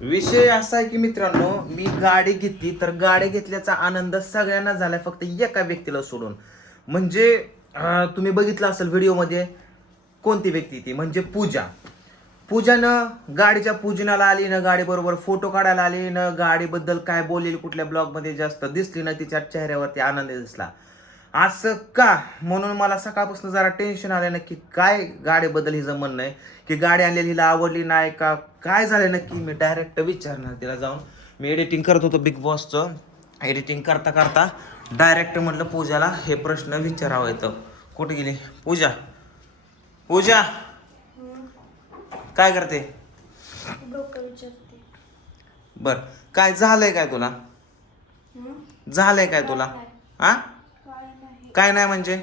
विषय असा आहे की मित्रांनो मी गाडी घेतली तर गाडी घेतल्याचा आनंद सगळ्यांना झालाय फक्त एका व्यक्तीला सोडून. म्हणजे तुम्ही बघितलं असेल व्हिडिओमध्ये कोणती व्यक्ती ती? म्हणजे पूजा. पूजानं गाडीच्या पूजनाला आली ना गाडीबरोबर फोटो काढायला आली ना गाडीबद्दल काय बोलेल कुठल्या ब्लॉगमध्ये जास्त दिसली ना तिच्या चेहऱ्यावरती आनंद दिसला. असं का? म्हणून मला सकाळपासून जरा टेन्शन आलं नक्की काय गाडीबद्दल हिचं म्हणणं आहे? की गाडी आणलेली हिला आवडली नाही का? काय झालं नक्की? मी डायरेक्ट विचारणार तिला जाऊन. मी एडिटिंग करत होतो बिग बॉसचं एडिटिंग करता करता डायरेक्ट म्हटलं पूजाला हे प्रश्न विचारावं येतं कुठे गेली? पूजा. पूजा. काय करते? बर. काय झालंय काय तुला? झालंय काय तुला? हा काय नाही म्हणजे?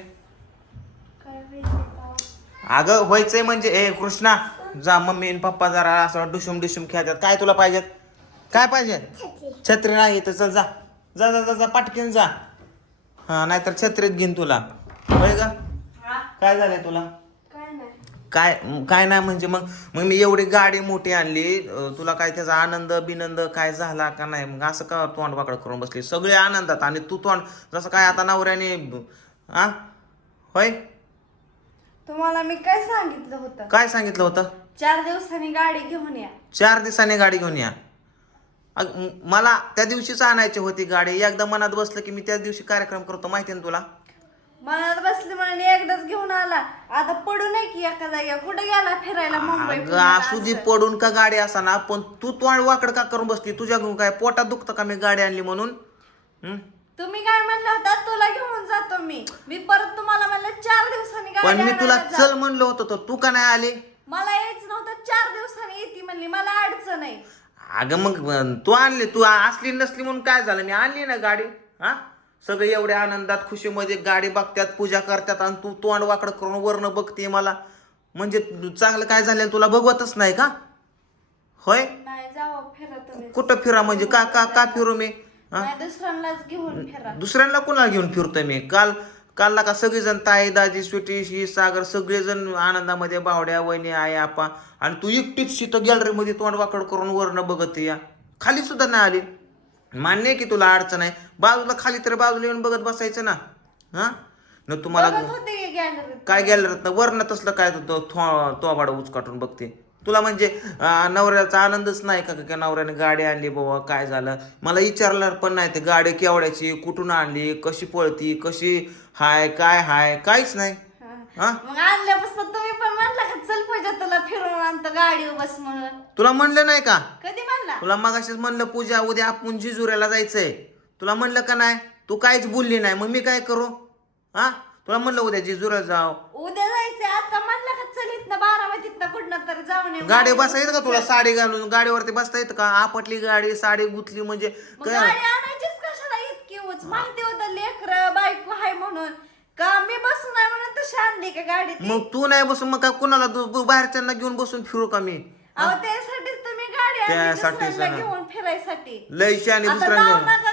अगं व्हायचंय म्हणजे ए कृष्णा जा मम्मी आणि पप्पा जरा असं डुशुम डुशुम खेळतात. काय तुला पाहिजेत? काय पाहिजे छत्री. नाही तर चल जा. जा जा जा जा पाटकीन जा. हा नाहीतर छत्रीत घेईन तुला. होय का काय झालंय तुला? काय नाही. काय नाही म्हणजे मग मग मी एवढी गाडी मोठी आणली तुला काय त्याचा आनंद बिनंद काय झाला का नाही? मग असं का तोंड वाकड करून बसली? सगळे आनंदात आणि तू तोंड जसं काय आता नवऱ्याने हा? होय? तुम्हाला मी काय सांगितलं होतं? काय सांगितलं होतं? चार दिवसांनी गाडी घेऊन या. चार दिवसांनी गाडी घेऊन या. अग, म- मला त्या दिवशीच आणायची होती गाडी. एकदा मनात बसलं की मी त्या दिवशी कार्यक्रम करतो माहिती ना तुला? मनात बसले म्हणून एकदाच घेऊन आला. आता पडू नये की एका जाग्या कुठे गेला फिरायला मुंबई अगं पुण्याला असू दे असं? पडून का गाडी असाना पण तू तोंड वाकड का करून बसली? तुझ्या घेऊन काय पोटात दुखतं का मी गाडी आणली म्हणून? हं? तुम्ही काय म्हणलं होता? तुला घेऊन जातो मी. मी परत तुम्हाला म्हणलं चार दिवसांनी पण मी तुला आणायला जा. चल म्हणलं होतं तर तू का नाही आली? मला यायचं नव्हतं चार दिवसांनी येते म्हणली मला अडचण आहे. अगं मग अं, तू आणली तू असली नसली म्हणून काय झालं? मी आणली ना गाडी हा? सगळे एवढ्या आनंदात खुशीमध्ये गाडी बघतात पूजा करतात आणि तू तोंड वाकड करून वरनं बघते मला. म्हणजे चांगलं काय झालं तुला बघवतच नाही का? होय? नाही जावं फिरा तुम्ही. कुठं फिरा म्हणजे? का का का फिरू मी? दुसऱ्यांनाच घेऊन फिरा. दुसऱ्यांना कोणाला घेऊन फिरतोय मी? काल कालला का सगळेजण ताई दाजी स्वीटी ही सागर सगळेजण आनंदामध्ये बावड्या वहिनी आई आपा. आणि तू एकटीच तिथं गॅलरीमध्ये तोंड वाकड करून वरनं बघत या. खाली सुद्धा नाही आली. मान्य आहे की तुला अडचण आहे. बाजूला खाली तर बाजूला येऊन बघत बसायचं ना? हा? न तुम्हाला गॅलरीत काय गॅलरीत वरनं तसलं काय तो तोबाड उचकाटून बघते. तुला म्हणजे नवऱ्याचा आनंदच नाही का की नवऱ्याने गाडी आणली बाबा काय झालं? मला विचारलं पण नाही ते गाडी केवड्याची कुठून आणली कशी पळती कशी हाय काय हाय काहीच नाही. हा. मग आणल्यापासून तुम्ही पण म्हणला का चल पूजा तुला आणतो गाडी बस म्हणून. तुला म्हणलं नाही का? कधी म्हणला? तुला मगाशीच म्हणलं पूजा उद्या आपण जिजुऱ्याला जायचंय. तुला म्हणलं का नाही? तू काहीच बोलली नाही मग मी काय करू? हा? तुला म्हणलं उद्या जिजुऱ्याला जाव. उद्या जायचंय. आता म्हणला का चल इथनं बारामतीतनं कुठनं तरी जाऊन येऊ. गाडी बसता येतं का तुला? साडी घालून. गाडीवरती बसता येतं का? आपटली गाडी साडी गुतली म्हणजे मग काय? गाडी आणायचीच कशाला? इतकी उच. माहिती होतं लेकर बायको आहे म्हणून. का मी बसून नाही म्हणून तशी आणली का गाडी ती? मग तू नाही बसून मग काय कुणाला दु- बाहेरच्यांना घेऊन बसून फिरू का मी? अहो त्यासाठीच तुम्ही गाडी आणली त्यासाठीच दुसऱ्यांना ना. घेऊन फिरायसाठी. लयशी आणि आता दुसऱ्या नका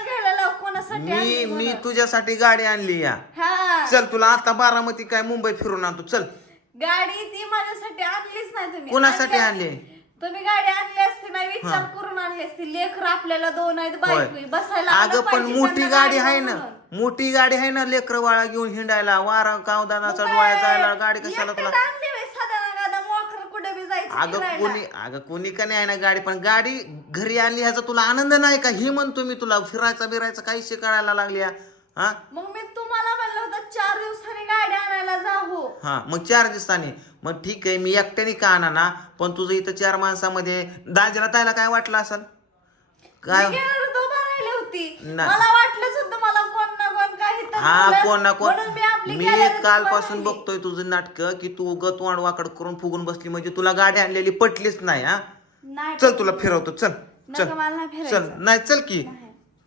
मी आणली मी म्हणून. तुझ्यासाठी गाडी आणली या. हा. चल तुला आता बारामती काय मुंबई फिरून आणतो. चल. गाडी ती माझ्यासाठी आणलीच नाही तुम्ही. कोणासाठी आणली-? तुम्ही गाडी आणली असती नाही विचार करून आणली असती. लेकर आपल्याला दोन आहेत होय. बायको बसायला आलं अगं पण पाहिजे मोठी त्यांना गाडी आहे ना. म्हणून. मोठी गाडी आहे ना लेकर वाळा घेऊन हिंडायला. वारा कावदानाचा मग डोळ्या जायला गाडी कशाला तुला? आणली होय साधा नागादा मोकर कुठे बी जायचं अगं. कोणी अगं कोणी का नाही आहे ना गाडी पण गाडी घरी आणली ह्याचा तुला आनंद नाही का हे म्हणतो मी तुला फिरायचा बिरायचा काही शिकायला लागली हा? हा मग मी तुम्हाला म्हणलं होतं चार दिवसांनी गाडी आणायला जाऊ हा मग चार दिवसांनी मग ठीक आहे मी एकट्याने का आणा ना पण तुझं इथं चार माणसामध्ये दाजीला तायला काय वाटलं असेल काय होती नाही. मला वाटलं सुद्धा मला कोण ना कोण काही हा. कोण ना कोण म्हणून मी आपली मी gallery कालपासून उभारली. बघतोय तुझं नाटक की तू उग तोंड वाकड करून फुगून बसली. म्हणजे तुला गाडी आणलेली पटलीच नाही हा? नाही चल तुला फिरवतो. चल चल. नका मला नाही चल. फिरायचं. नाही चल की.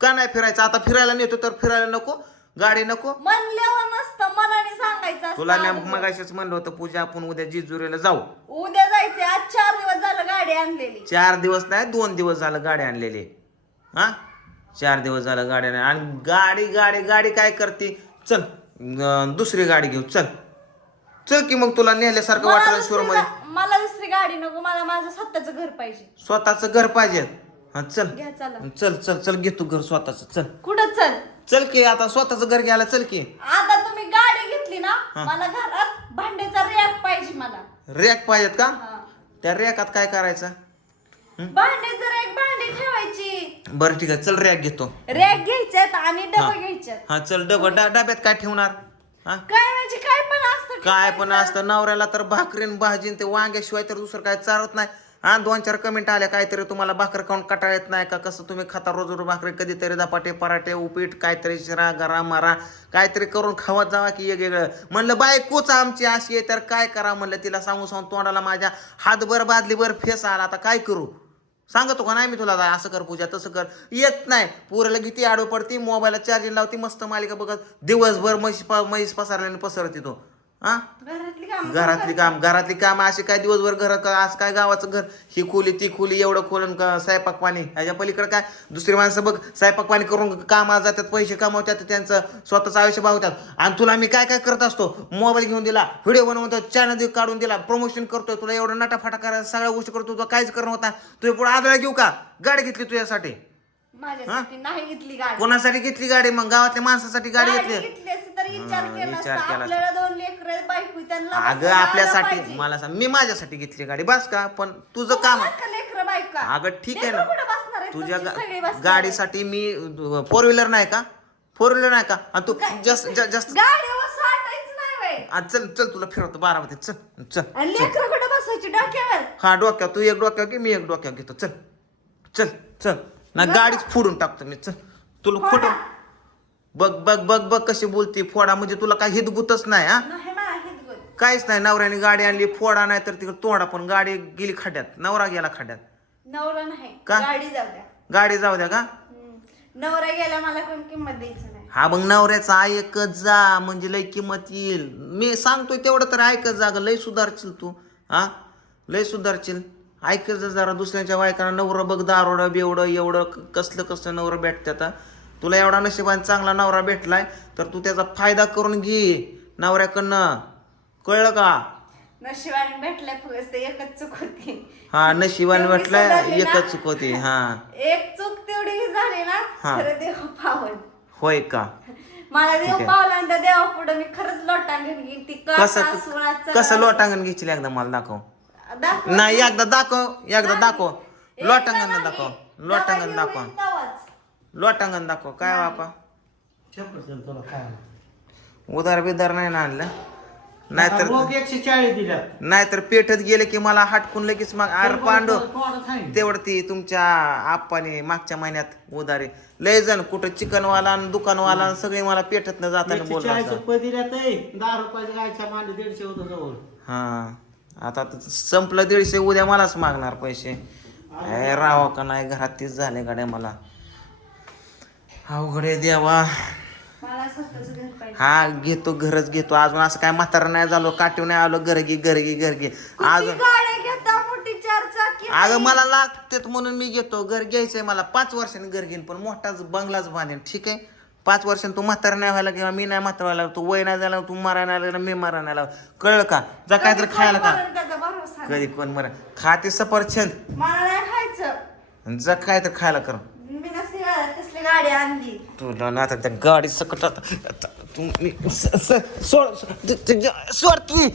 का नाही फिरायचं? आता फिरायला नेतो तर फिरायला नको. गाडी नको. म्हणल्यावर नसतं मनाने सांगायचं असतं तुला मी. मगाशीच म्हणलं होतं पूजा आपण उद्या जिजुरीला जाऊ. उद्या जायचे आज चार दिवस झालं गाडी आणलेली. चार दिवस नाही दोन दिवस झालं गाडी आणलेली. हा? चार दिवस झालं गाडी. आणि गाडी गाडी गाडी काय करते? चल. दुसरी गाडी घेऊ. चल. चल की मग तुला नेल्यासारखं मला वाटलं दुसरी शोरमध्ये गा- मला दुसरी गाडी नको मला माझं स्वतःच घर पाहिजे. स्वतःच घर पाहिजे. हा चल. घ्या चला. चल चल चल घेतो घर स्वतःच. चल. कुठं चल? चल की आता स्वतःच घर घ्यायला चल की. आता तुम्ही गाडी घेतली ना मला घरात भांड्याचा रॅक पाहिजे मला. रॅक पाहिजेत का? हा. त्या रॅकात काय करायचं? भांड्याचं रॅक भांडी ठेवायची. बरं ठीक आहे चल रॅक घेतो. रॅक घ्यायच्यात आणि हा. डबा घ्यायच्यात. हा चल डबा डा- डब्यात काय ठेवणार? हा? काय म्हणजे काय पण असतं काय पण. असतं नवऱ्याला तर भाकरीन भाजीन ते वांग्याशिवाय तर दुसरं काय चालत नाही. हा दोन चार कमेंट आल्या काहीतरी तुम्हाला भाकर खाऊन कटाळ येत नाही का? कसं तुम्ही खाता रोज रोज भाकरी? कधीतरी धपाटे पराठे उपीट काहीतरी शिरा गरा मारा काहीतरी करून खावत जावा की वेगवेगळं. म्हणलं बायकोच आमची अशी आहे तर काय करा? म्हणलं तिला सांगू सांगून तोंडाला माझ्या हातभर बादलीभर फेस आला आता काय करू? सांगतो का नाही मी तुला आता असं कर पूजा तसं कर. येत नाही. पोराला किती आडो पडती मोबाईलला चार्जिंग लावती मस्त मालिका बघत. दिवसभर म्हैस प- म्हैस पसरल्याने पसरती तो. हा? घरातली काम घरातली काम घरातली काम अशी काय दिवसभर घरात आज काय गावाचं घर? ही खोली ती खोली एवढं खोलन का स्वयंपाक पाणी. ह्याच्या पलीकडे काय? दुसरी माणसं बघ स्वयंपाक पाणी करून कामाला जातात पैसे कमवतात त्यांचं स्वतःचं आयुष्य भागवतात. आणि तुला मी काय काय करत असतो? मोबाईल घेऊन दिला व्हिडिओ बनवतो चॅनल काढून दिला प्रमोशन करतोय तुला एवढं नटाफाटा करायला सगळ्या गोष्टी करतो तुला काहीच करणं होता तुझ्या पुढे आदळा घेऊ का? गाडी घेतली तुझ्यासाठी. माझ्यासाठी नाही घेतली गाडी. कोणासाठी घेतली गाडी? मग गावातल्या माणसासाठी गाडी गाडी घेतली. घेतली असती तर विचार हं, केला विचार असता. केला आपल्याला दोन लेकर बायको त्यांना अगं आपल्यासाठी. मला सांग मी माझ्यासाठी घेतली गाडी बस का? पण तुझं काम तुम्हाला का लेकरं बायका? अगं ठीक आहे लेकरं कुठं बसणार ना आहेत? तुझ्या तुमची सगळी गा- बसणार गाडीसाठी मी फोर व्हीलर नाही का? फोर व्हीलर नाही का? आणि तू? जास्त जा- जास्त गाडीवर साठायच नाही बाई. आ, चल चल तुला फिरवतो बारामतीत. चल चल आणि लेकरं कुठं बसायची डोक्यावर? हा डोक्यावर. तू एक डोक्यावर घे मी एक डोक्यावर घेतो. चल चल चल. ना गाडीच फोडून टाकतो मी. चल तुला. फोटो बघ बघ बघ बघ कशी बोलती. फोडा म्हणजे तुला काय हितगुतच नाही हा? नाही. काहीच नाही. नवऱ्याने गाडी आणली फोडा नाही तर तिकडे तोडा पण गाडी गेली खड्ड्यात. नवरा गेला खड्ड्यात. नवरा नाही का? गाडी जाऊ द्या. गाडी जाऊ द्या का. नवरा गेला मला कोण किंमत द्यायचं नाही. हा मग नवऱ्याचा ऐकत जा म्हणजे लय किंमत येईल. मी सांगतोय तेवढं तर ऐकत जा ग. लय सुधारशील तू हा? लय सुधारशील. ऐकत जा जरा दुसऱ्याच्या बायकांना नवरं बघ दारोडं बेवडं एवढं कसलं कसलं नवरं भेटतात हा. तुला एवढा नशिबाने चांगला नवरा भेटलाय तर तू त्याचा फायदा करून घे नवऱ्याकडनं कळलं का नशिबाने भेटल्या फक्त एकच चूक होती हा नशिबाने भेटलाय ना. एकच चुकवते हा एक चूक तेवढी झाली ना हा. खरं देव पावन होय का मला देव आहे. पावला देवा पुढे मी खरंच लोटांगण ती कसं. लोटांगण घेशील एकदा मला दाखव दाखव. नाही एकदा दाखव एकदा दाखव. एकदा लोटांगण नाही. दाखव लोटांगण घेऊन दाखव. तेव्हाच. लोटांगण दाखव. काय बापा? छप्पन तुला काय उदार बिदार नाही ना आणलं? नाहीतर एकशे चाळीस दिल्यात. नाहीतर पेठत गेले की मला हटकून लगेच मग अरे पांडव? तेवढं ती तुमच्या आप्पाने मागच्या महिन्यात उदारी लय जण कुठं चिकनवाला आणि दुकानवाला आणि सगळे मला पेठत न जाताना चाळीस. रुपये ए. दहा रुपयाच्या गायच्या मांडी दीडशे होतं जवळ. हा. आता तर संपलं दीडशे उद्या मलाच मागणार पैसे. ए, राहावं का नाही? घरात तीच झाले गाड्या मला. अवघड देवा. हा घेतो घरच घेतो. अजून असं काय म्हातारा नाही झालो काठीव नाही आलो घर घे घर घे घर घे किती अजून अगं मला लागतेत म्हणून मी घेतो. घर घ्यायचंय मला. पाच वर्षांनी घर घेईन पण मोठाच बंगलाच बांधेन. ठीक आहे? पाच वर्षांनी तू म्हातारा नाही व्हायला किंवा मी नाही म्हातारा व्हायला तू वय नाही झाला तू मारायला नाही लागला मी मारायला नाही लागला. कळलं का? जा काय तर खायला का. कधी कोण मरा खाते सफरचंद. मला नाही खायचं. जा काय तर खायला कर. मी तसली गाडी आणली. तुला ना आता त्या गाडी सकट आता- आता- तू मी स- स- सोड सोड- सोड की